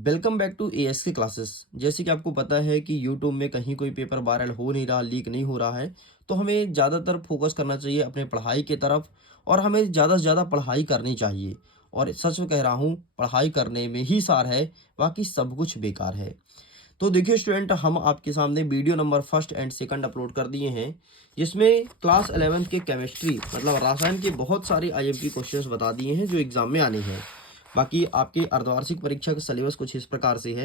Welcome back to ASK classes. जैसे कि आपको पता है कि यूट्यूब में कहीं कोई पेपर वायरल हो नहीं रहा, लीक नहीं हो रहा है, तो हमें ज़्यादातर फोकस करना चाहिए अपने पढ़ाई की तरफ और हमें ज़्यादा से ज़्यादा पढ़ाई करनी चाहिए। और सच में कह रहा हूँ, पढ़ाई करने में ही सार है, बाकी सब कुछ बेकार है। तो देखिए स्टूडेंट, हम आपके सामने video number first and second upload कर दिए हैं, जिसमें क्लास 11th के केमिस्ट्री मतलब रसायन के बहुत सारे आईएमपी क्वेश्चंस बता दिए हैं जो एग्जाम में आने हैं। बाकी आपके अर्धवार्षिक परीक्षा का सिलेबस कुछ इस प्रकार से है।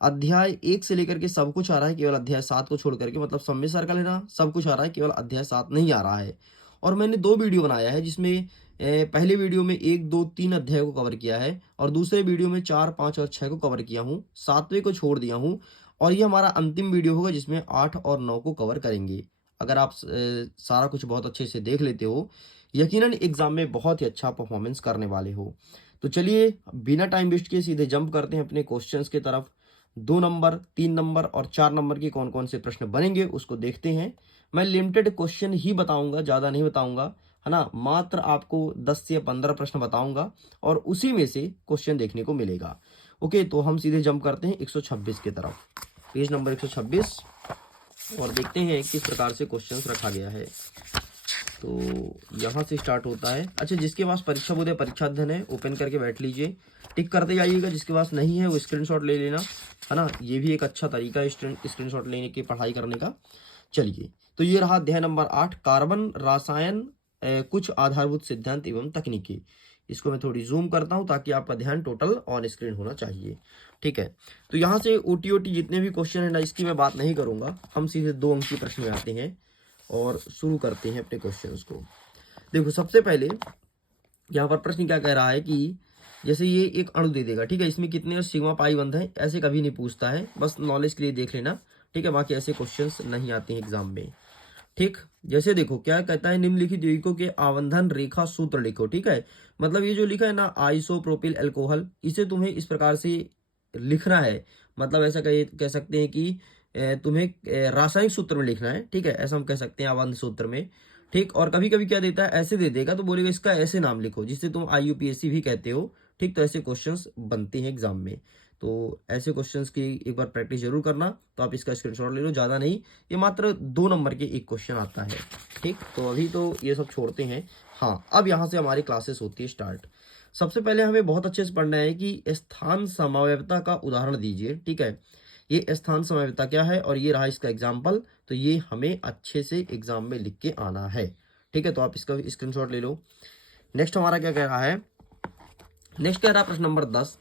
अध्याय 1 से लेकर के सब कुछ आ रहा है, केवल अध्याय 7 को छोड़ करके, मतलब सब में सर्कल है ना, सब कुछ आ रहा है, केवल अध्याय 7 नहीं आ रहा है। और मैंने 2 वीडियो बनाया है, जिसमें पहले वीडियो में 1, 2, 3 अध्याय को कवर किया है और दूसरे वीडियो में 4, 5 और 6 को कवर किया हूँ, 7वें को छोड़ दिया हूँ। और ये हमारा अंतिम वीडियो होगा जिसमें 8 और 9 को कवर करेंगे। अगर आप सारा कुछ बहुत अच्छे से देख लेते हो, यकीनन एग्जाम में बहुत ही अच्छा परफॉर्मेंस करने वाले हो। तो चलिए बिना टाइम वेस्ट किए सीधे जंप करते हैं अपने क्वेश्चंस की तरफ। 2 नंबर, 3 नंबर और 4 नंबर के कौन कौन से प्रश्न बनेंगे उसको देखते हैं। मैं लिमिटेड क्वेश्चन ही बताऊंगा, ज़्यादा नहीं बताऊंगा, है ना। मात्र आपको 10 से 15 प्रश्न बताऊंगा और उसी में से क्वेश्चन देखने को मिलेगा। ओके, तो हम सीधे जंप करते हैं 126 की तरफ, पेज नंबर 126, और देखते हैं किस प्रकार से क्वेश्चंस रखा गया है। तो यहाँ से स्टार्ट होता है। अच्छा, जिसके पास परीक्षा बोध या परीक्षा अध्ययन है ओपन करके बैठ लीजिए, टिक करते जाइएगा। जिसके पास नहीं है वो स्क्रीनशॉट ले लेना, है ना। ये भी एक अच्छा तरीका है स्क्रीनशॉट लेने की पढ़ाई करने का। चलिए, तो ये रहा अध्याय नंबर 8, कार्बन रसायन, कुछ आधारभूत सिद्धांत एवं तकनीकी। इसको मैं थोड़ी जूम करता हूं ताकि आपका ध्यान टोटल ऑन स्क्रीन होना चाहिए। ठीक है, तो यहाँ से ओटी जितने भी क्वेश्चन है ना, इसकी मैं बात नहीं करूंगा। हम सीधे 2 अंक के प्रश्न में आते हैं और शुरू करते हैं अपने क्वेश्चंस को। देखो, सबसे पहले यहाँ पर प्रश्न क्या कह रहा है कि जैसे ये एक अणु दे देगा, ठीक है, इसमें कितने और सिग्मा पाई बंध है, ऐसे कभी नहीं पूछता है, बस नॉलेज के लिए देख लेना। ठीक है, बाकी ऐसे क्वेश्चंस नहीं आते हैं एग्जाम में। ठीक, जैसे देखो क्या कहता है, निम्नलिखित यौगिकों के आवंधन रेखा सूत्र लिखो। ठीक है, मतलब ये जो लिखा है ना, आइसोप्रोपिल अल्कोहल, इसे तुम्हें इस प्रकार से लिखना है। मतलब ऐसा कह सकते हैं कि तुम्हें रासायनिक सूत्र में लिखना है। ठीक है, ऐसा हम कह सकते हैं आवंध सूत्र में। ठीक, और कभी कभी क्या देता है, ऐसे दे देगा तो बोलेगा इसका ऐसे नाम लिखो, जिसे तुम आईयूपीएससी भी कहते हो। ठीक, तो ऐसे क्वेश्चंस बनते हैं एग्जाम में। तो ऐसे क्वेश्चंस की एक बार प्रैक्टिस जरूर करना। तो आप इसका स्क्रीनशॉट ले लो, ज़्यादा नहीं, ये मात्र 2 नंबर के एक क्वेश्चन आता है। ठीक, तो अभी तो ये सब छोड़ते हैं। हाँ, अब यहाँ से हमारी क्लासेस होती है स्टार्ट। सबसे पहले हमें बहुत अच्छे से पढ़ना है कि स्थान समवायवता का उदाहरण दीजिए। ठीक है, ये स्थान समवायवता क्या है और ये रहा इसका एग्जाम्पल। तो ये हमें अच्छे से एग्जाम में लिख के आना है। ठीक है, तो आप इसका स्क्रीनशॉट ले लो। नेक्स्ट हमारा क्या कह रहा है, नेक्स्ट कह रहा है प्रश्न नंबर 10।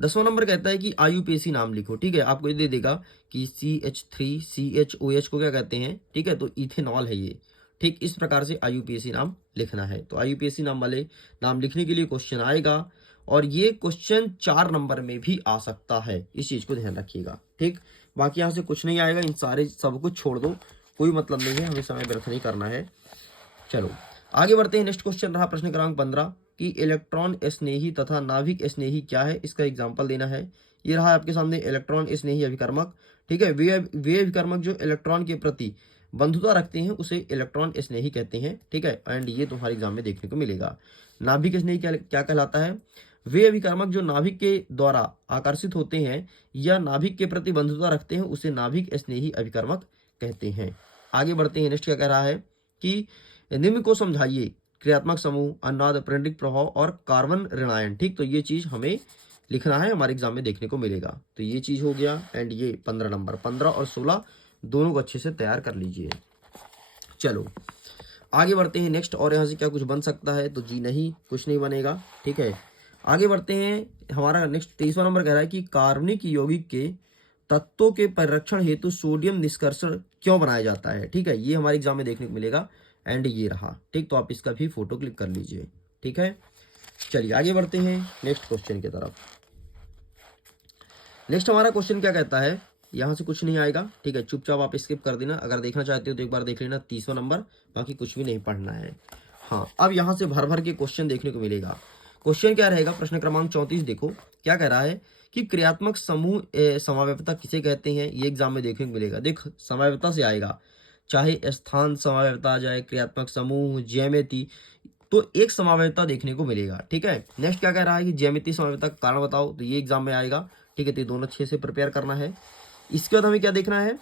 10वां नंबर कहता है कि आईयूपीएसी नाम लिखो। ठीक है, आपको ये दे देगा कि CH3CHOH को क्या कहते हैं। ठीक है, तो इथेनॉल है ये। ठीक, इस प्रकार से आईयूपीएसी नाम लिखना है। तो आईयूपीएसी नाम वाले नाम लिखने के लिए क्वेश्चन आएगा और ये क्वेश्चन 4 नंबर में भी आ सकता है, इस चीज को ध्यान रखिएगा। ठीक, बाकी यहाँ से कुछ नहीं आएगा, इन सारे सब कुछ छोड़ दो, कोई मतलब नहीं है, हमें समय व्यर्थ नहीं करना है। चलो आगे बढ़ते हैं। नेक्स्ट क्वेश्चन रहा प्रश्न क्रमांक 15 कि इलेक्ट्रॉन स्नेही तथा नाभिक स्नेही क्या है, इसका एग्जाम्पल देना है। ये रहा आपके सामने इलेक्ट्रॉन स्नेही अभिकर्मक। ठीक है, वे अभिकर्मक जो इलेक्ट्रॉन के प्रति बंधुता रखते हैं उसे इलेक्ट्रॉन स्नेही कहते हैं। ठीक है, एंड ये तुम्हारे एग्जाम में देखने को मिलेगा। नाभिक स्नेही क्या कहलाता है, वे अभिकर्मक जो नाभिक के द्वारा आकर्षित होते हैं या नाभिक के प्रति बंधुता रखते हैं उसे नाभिक स्नेही अभिकर्मक कहते हैं। आगे बढ़ते हैं। नेक्स्ट क्या कह रहा है कि निम्न को समझाइए, क्रियात्मक समूह, अनुनाद, प्रेरक प्रभाव और कार्बन ऋणायन। ठीक, तो ये चीज हमें लिखना है, हमारे एग्जाम में देखने को मिलेगा। तो ये चीज हो गया एंड ये 15 नंबर, 15 और 16 दोनों को अच्छे से तैयार कर लीजिए। चलो आगे बढ़ते हैं नेक्स्ट। और यहाँ से क्या कुछ बन सकता है, तो जी नहीं, कुछ नहीं बनेगा। ठीक है, आगे बढ़ते हैं। हमारा नेक्स्ट 23वां नंबर कह रहा है कि कार्बनिक यौगिक के तत्वों के परिरक्षण हेतु सोडियम निष्कर्षण क्यों बनाया जाता है। ठीक है, ये हमारे एग्जाम में देखने को मिलेगा एंड ये रहा। ठीक, तो आप इसका भी फोटो क्लिक कर लीजिए। ठीक है, चलिए आगे बढ़ते हैं नेक्स्ट क्वेश्चन की तरफ। नेक्स्ट हमारा क्वेश्चन क्या कहता है, यहाँ से कुछ नहीं आएगा। ठीक है, चुपचाप आप स्किप कर देना, अगर देखना चाहते हो तो एक बार देख लेना 30वां नंबर, बाकी कुछ भी नहीं पढ़ना है। हाँ, अब यहाँ से भर भर के क्वेश्चन देखने को मिलेगा। क्वेश्चन क्या रहेगा, प्रश्न क्रमांक 34 देखो क्या कह रहा है कि क्रियात्मक समूह समवायवता किसे कहते हैं, ये एग्जाम में देखने को मिलेगा। देख, समवायवता से आएगा, चाहे स्थान समवायवता आ जाए, क्रियात्मक समूह, ज्यामिति, तो एक समवायवता देखने को मिलेगा। ठीक है, नेक्स्ट क्या कह रहा है कि ज्यामिति समवायवता का कारण बताओ, तो ये एग्जाम में आएगा। ठीक है, तो ये दोनों अच्छे से प्रिपेयर करना है। इसके बाद हमें क्या देखना है,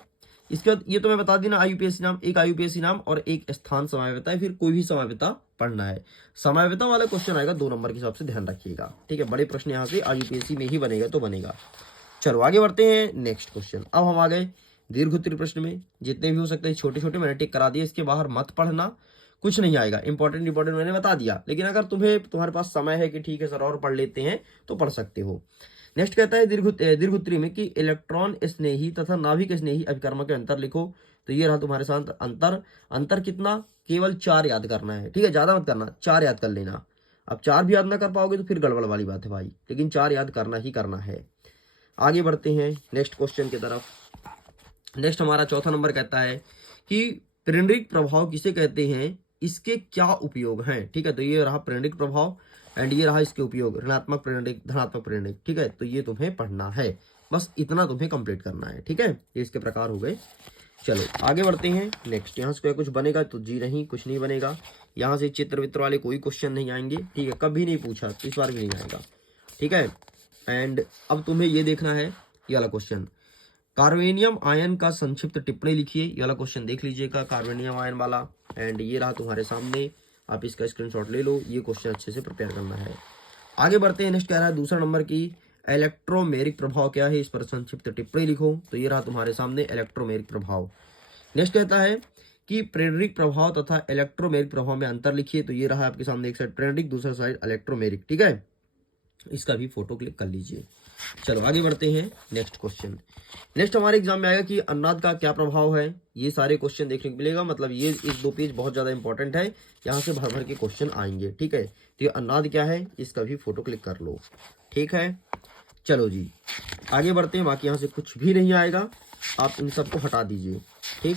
इसके बाद ये तो मैं बता दी ना, आईयूपीएससी नाम, एक आईयूपीएससी नाम और एक स्थान समयवेता है, फिर कोई भी समयवेता पढ़ना है। समयवेता वाला क्वेश्चन आएगा 2 नंबर के हिसाब से, ध्यान रखिएगा, ठीक है। बड़े प्रश्न यहाँ से आईयूपीएससी में ही बनेगा तो बनेगा। चलो आगे बढ़ते हैं नेक्स्ट क्वेश्चन। अब हम आ गए दीर्घ उत्तरीय प्रश्न में। जितने भी हो सकते हैं छोटे छोटे मैंने टिक करा दिए, इसके बाहर मत पढ़ना, कुछ नहीं आएगा। इंपॉर्टेंट मैंने बता दिया, लेकिन अगर तुम्हारे पास समय है कि ठीक है सर और पढ़ लेते हैं तो पढ़ सकते हो। नेक्स्ट कहता है दीर्घ उत्तरीय में कि इलेक्ट्रॉन स्नेही तथा नाभिक स्नेही अभिकर्मक के अंतर लिखो। तो ये रहा तुम्हारे साथ अंतर कितना, केवल 4 याद करना है, ठीक है, ज्यादा मत करना, 4 याद कर लेना। अब 4 भी याद ना कर पाओगे तो फिर गड़बड़ वाली बात है भाई, लेकिन 4 याद करना ही करना है। आगे बढ़ते हैं नेक्स्ट क्वेश्चन की तरफ। नेक्स्ट हमारा चौथा नंबर कहता है कि प्रेरणिक प्रभाव किसे कहते हैं, इसके क्या उपयोग हैं, ठीक है। तो ये रहा प्रेरणिक प्रभाव एंड ये रहा इसके उपयोग, ऋणात्मक प्रेरणिक, धनात्मक प्रेरणिक, ठीक है। तो ये तुम्हें पढ़ना है, बस इतना तुम्हें कंप्लीट करना है, ठीक है। ये इसके प्रकार हो गए। चलो आगे बढ़ते हैं नेक्स्ट। यहाँ से कुछ बनेगा तो जी नहीं, कुछ नहीं बनेगा। यहाँ से चित्र वित्र वाले कोई क्वेश्चन नहीं आएंगे, ठीक है, कभी नहीं पूछा तो इस बार भी नहीं आएगा, ठीक है। एंड अब तुम्हें ये देखना है ये वाला क्वेश्चन, कार्बेनियम आयन का संक्षिप्त टिप्पणी लिखिए। ये वाला क्वेश्चन देख लीजिएगा, कार्बेनियम आयन वाला। एंड ये रहा तुम्हारे सामने, आप इसका स्क्रीनशॉट ले लो, ये क्वेश्चन अच्छे से प्रिपेयर करना है। आगे बढ़ते हैं। नेक्स्ट कह रहा है दूसरा नंबर की इलेक्ट्रोमेरिक प्रभाव क्या है, इस पर संक्षिप्त टिप्पणी लिखो। तो ये रहा तुम्हारे सामने इलेक्ट्रोमेरिक प्रभाव। नेक्स्ट कहता है कि प्रेरणिक प्रभाव तथा इलेक्ट्रोमेरिक प्रभाव में अंतर लिखिए। तो ये रहा आपके सामने, एक साइड प्रेरणिक, दूसरा साइड इलेक्ट्रोमेरिक, ठीक है। इसका भी फोटो क्लिक कर लीजिए। चलो आगे बढ़ते हैं नेक्स्ट क्वेश्चन। नेक्स्ट हमारे एग्जाम में आएगा कि अन्नाद का क्या प्रभाव है। ये सारे क्वेश्चन देखने को मिलेगा, मतलब ये इस 2 पेज बहुत ज्यादा इंपॉर्टेंट है, यहाँ से भर भर के क्वेश्चन आएंगे, ठीक है। तो ये अन्नाद क्या है, इसका भी फोटो क्लिक कर लो, ठीक है। चलो जी आगे बढ़ते हैं, बाकी यहाँ से कुछ भी नहीं आएगा, आप इन सबको हटा दीजिए, ठीक।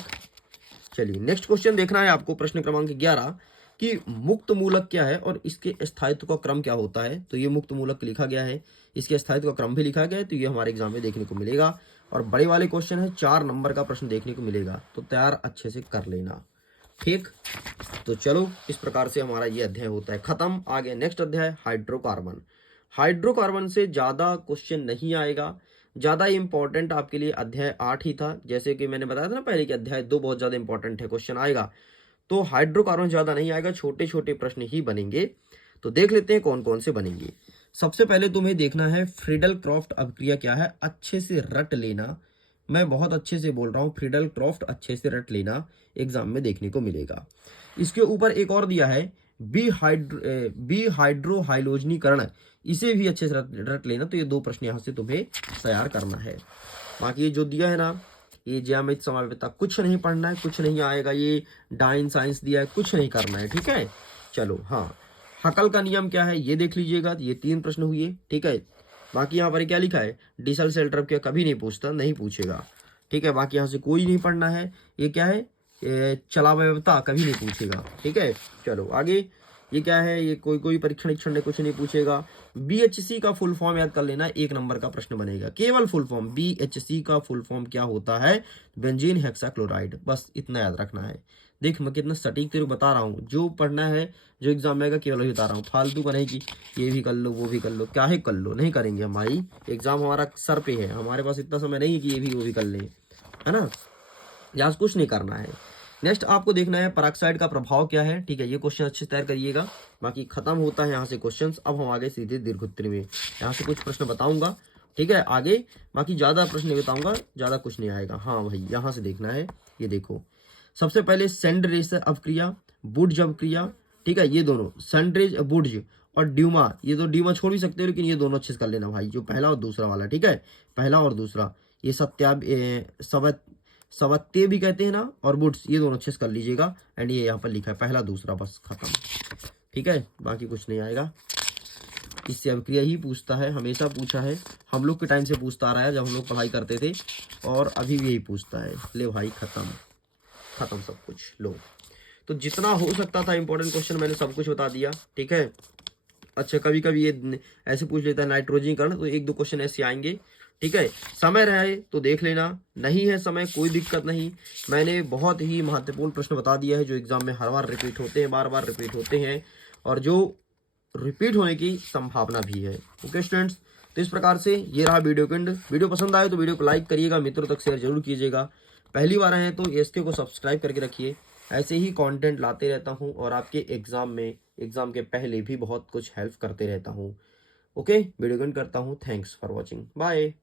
चलिए नेक्स्ट क्वेश्चन देखना है आपको, प्रश्न क्रमांक 11 कि मुक्त मूलक क्या है और इसके स्थायित्व का क्रम क्या होता है। तो ये मुक्त मूलक लिखा गया है, इसके स्थायित्व का क्रम भी लिखा गया है, तो ये हमारे एग्जाम में देखने को मिलेगा। और बड़े वाले क्वेश्चन है, 4 नंबर का प्रश्न देखने को मिलेगा, तो तैयार अच्छे से कर लेना, ठीक। तो चलो इस प्रकार से हमारा ये अध्याय होता है खत्म। आगे नेक्स्ट अध्याय हाइड्रोकार्बन। हाइड्रोकार्बन से ज्यादा क्वेश्चन नहीं आएगा, ज्यादा इंपॉर्टेंट आपके लिए अध्याय 8 ही था। जैसे कि मैंने बताया था ना पहले कि अध्याय 2 बहुत ज्यादा इंपॉर्टेंट है, क्वेश्चन आएगा। तो हाइड्रोकार्बन ज्यादा नहीं आएगा, छोटे छोटे प्रश्न ही बनेंगे। तो देख लेते हैं कौन कौन से बनेंगे। सबसे पहले तुम्हें देखना है फ्रीडल क्रॉफ्ट अभिक्रिया क्या है, अच्छे से रट लेना, मैं बहुत अच्छे से बोल रहा हूँ, फ्रीडल क्रॉफ्ट अच्छे से रट लेना, एग्जाम में देखने को मिलेगा। इसके ऊपर एक और दिया है बी हाइड्रोहाइलोजनीकरण, इसे भी अच्छे से रट लेना। तो ये 2 प्रश्न यहाँ से तुम्हें तैयार करना है। बाकी ये जो दिया है ना, ये ज्यामिति समावेता कुछ नहीं पढ़ना है, कुछ नहीं आएगा। ये डाइन साइंस दिया है, कुछ नहीं करना है, ठीक है। चलो हाँ, हकल का नियम क्या है ये देख लीजिएगा, ये 3 प्रश्न हुए, ठीक है। बाकी यहाँ पर क्या लिखा है, डिसल सेल्ट्रप क्या, कभी नहीं पूछता, नहीं पूछेगा, ठीक है। बाकी यहाँ से कोई नहीं पढ़ना है। ये क्या है, चलावयवता कभी नहीं पूछेगा, ठीक है। चलो आगे, ये क्या है, ये कोई परीक्षण ने कुछ नहीं पूछेगा। बीएचसी का फुल फॉर्म याद कर लेना, 1 नंबर का प्रश्न बनेगा, केवल फुल फॉर्म। बीएचसी का फुल फॉर्म क्या होता है, बेंजीन हेक्साक्लोराइड, बस इतना याद रखना है। देख मैं कितना सटीक तेरे को बता रहा हूँ, जो पढ़ना है जो एग्जाम में आएगा केवल वही बता रहा हूँ, फालतू का नहीं कि ये भी कर लो वो भी कर लो, क्या है कर लो, नहीं करेंगे हम भाई। एग्जाम हमारा सर पे है, हमारे पास इतना समय नहीं है कि ये भी वो भी कर लें, है ना। यहाँ से कुछ नहीं करना है। नेक्स्ट आपको देखना है पराक्साइड का प्रभाव क्या है, ठीक है। ये क्वेश्चन अच्छे से तैयार करिएगा। बाकी खत्म होता है यहाँ से क्वेश्चंस। अब हम आगे सीधे दीर्घ उत्तरीय में, यहाँ से कुछ प्रश्न बताऊंगा, ठीक है आगे। बाकी ज्यादा प्रश्न नहीं बताऊंगा, ज्यादा कुछ नहीं आएगा। हाँ भाई यहाँ से देखना है, ये देखो सबसे पहले सैंडरेज अवक्रिया, बुड्ज अवक्रिया, ठीक है। ये दोनों सैंडरेज बुड्ज और ड्यूमा, ये तो ड्यूमा छोड़ भी सकते हो, लेकिन ये दोनों अच्छे से कर लेना भाई, जो पहला और दूसरा वाला, ठीक है। पहला और दूसरा, ये सवत्ते भी कहते हैं ना, और बुड्स, ये दोनों अच्छे से कर लीजिएगा। एंड ये यहाँ पर लिखा है पहला दूसरा, बस खत्म, ठीक है। बाकी कुछ नहीं आएगा। इससे अभिक्रिया ही पूछता है, हमेशा पूछा है, हम लोग के टाइम से पूछता आ रहा है, जब हम लोग पढ़ाई करते थे, और अभी भी यही पूछता है। ले भाई खत्म सब कुछ। लो तो जितना हो सकता था इंपॉर्टेंट क्वेश्चन मैंने सब कुछ बता दिया, ठीक है। अच्छा कभी कभी ये ऐसे पूछ लेता है नाइट्रोजनीकरण, तो 1-2 क्वेश्चन ऐसे आएंगे, ठीक है। समय रहे तो देख लेना, नहीं है समय कोई दिक्कत नहीं। मैंने बहुत ही महत्वपूर्ण प्रश्न बता दिया है जो एग्जाम में हर बार रिपीट होते हैं, बार बार रिपीट होते हैं, और जो रिपीट होने की संभावना भी है। ओके स्टूडेंट्स, तो इस प्रकार से ये रहा वीडियो के एंड। वीडियो पसंद आए तो वीडियो को लाइक करिएगा, मित्रों तक शेयर जरूर कीजिएगा। पहली बार आए हैं तो एसके को सब्सक्राइब करके रखिए। ऐसे ही कंटेंट लाते रहता हूँ और आपके एग्जाम के पहले भी बहुत कुछ हेल्प करते रहता हूँ। ओके, वीडियो को एंड करता हूँ। Thanks for watching, bye.